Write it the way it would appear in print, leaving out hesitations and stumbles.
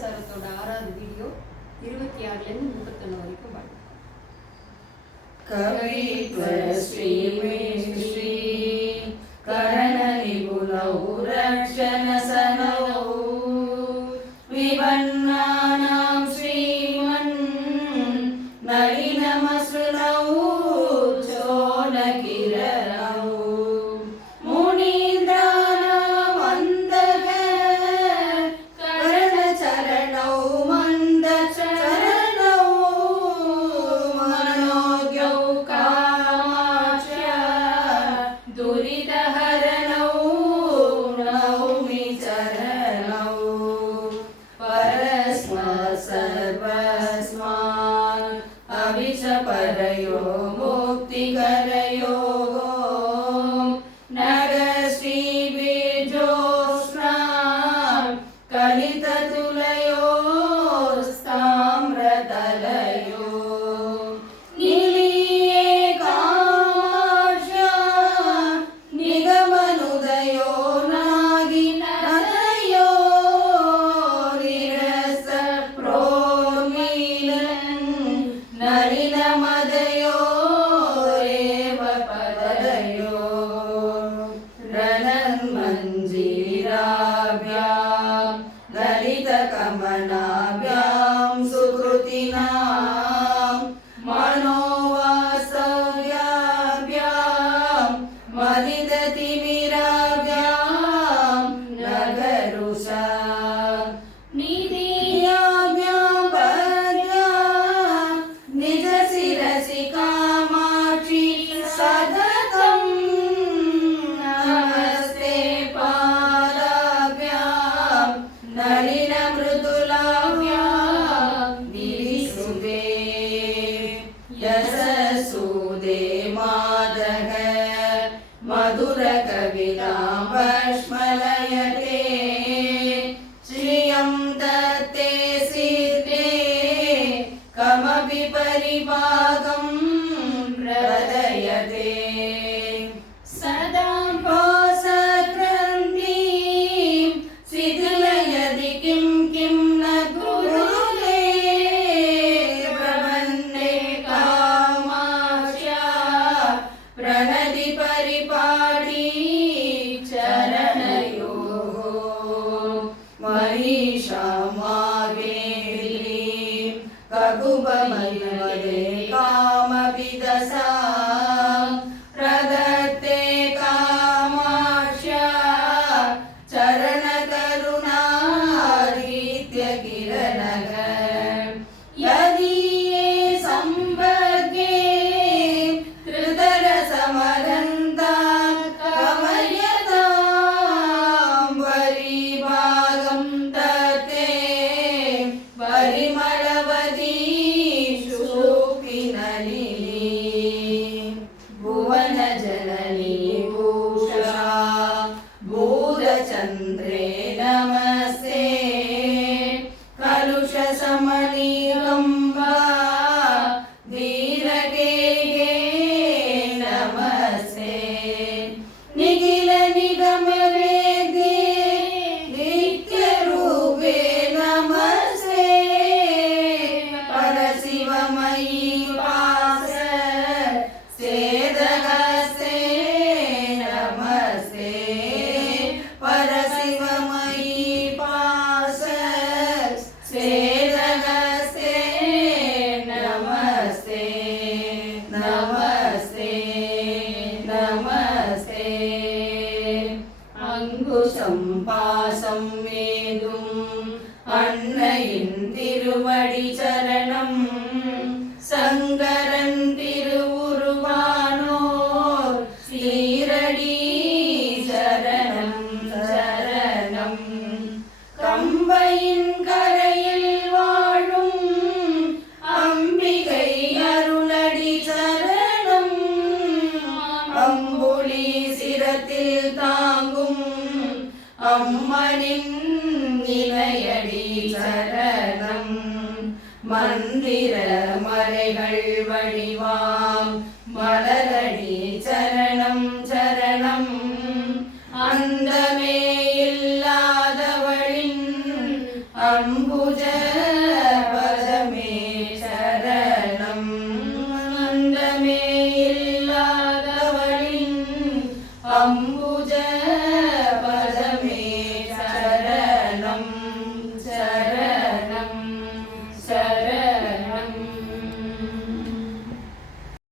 சாரத்தோட 6வது வீடியோ 26லேருந்து 31 வரைக்கும் பாடு. கவித்வ ஸ்ரீ கரண நிபுணௌ ரக்ஷணசனௌ விபன்னானாம் ஸ்ரீமன் நளினமஸ்ருணௌ சோனகிரணௌ முனீந்திராணாம் அந்தக கரணச்சரணௌ மந்தச்சரணௌ மனோஜௌ காமாட்ச துரிதஹரணௌ நௌமி சரணௌ பரஸ்மாத் சர்வஸ்மாத் அவிசபரயோ முக்திகரயோ कमनाभ्यां सुकृतिनां मनोवासव्याभ्यां मदिदतिमिराभ्यां नगरुषा निधियाभ्यां पद्यां निजशिरसि कामाक्षि सततं नमस्ते पादाभ्यां नलिन यशस्सूदे मादः मधुर कवितां भस्मलयते श्रियं दत्ते सिद्धे कमपि परिभागं प्रदयते सदा भासग्रन्थिं शिथिलयदि किं किं न कुरुते प्रणति परिपाटी चरणयोः मनीषा मागेली ककुभमन्वदे कामविदसा प्रदत्ते कामाक्ष्या चरणकरुणारीत्य किरणः यदीये संवर्गे समरन्ता कमयतां परिभागं तत्ते परिमलवती शोभिनलिनी भुवनजननी भूषा भूरचन्द्रे नमस्ते कलुषशमनीकम्बा धीरगेहे निखिल निगम वेदे नित्यरूपे नमस्ते परशिवमयी पास सेदहस्ते नमस्ते परशिवमयी पास सेदहस्ते नमस्ते नमस्ते नमस्ते अंकुशं पासं वेदुम् अन्नयिन् तिरुवडि चरणं சங்கரன் திருவுருவானோர் சீரடி சரணம் சரணம் கம்பையின் கரையில் வாழும் அம்பிகை அருளடி சரணம் அம்புலி சிரத்தில் தாங்கும் அம்மனின் இணையடி சரணம் மந்திர மறைகள் வடிவாம் மலரடி சரணம் சரணம் அந்தமே இல்லாதவளின் அம்பு அம்புஜ பதமே சரணம் அந்தமே இல்லாதவளின் அம்புஜ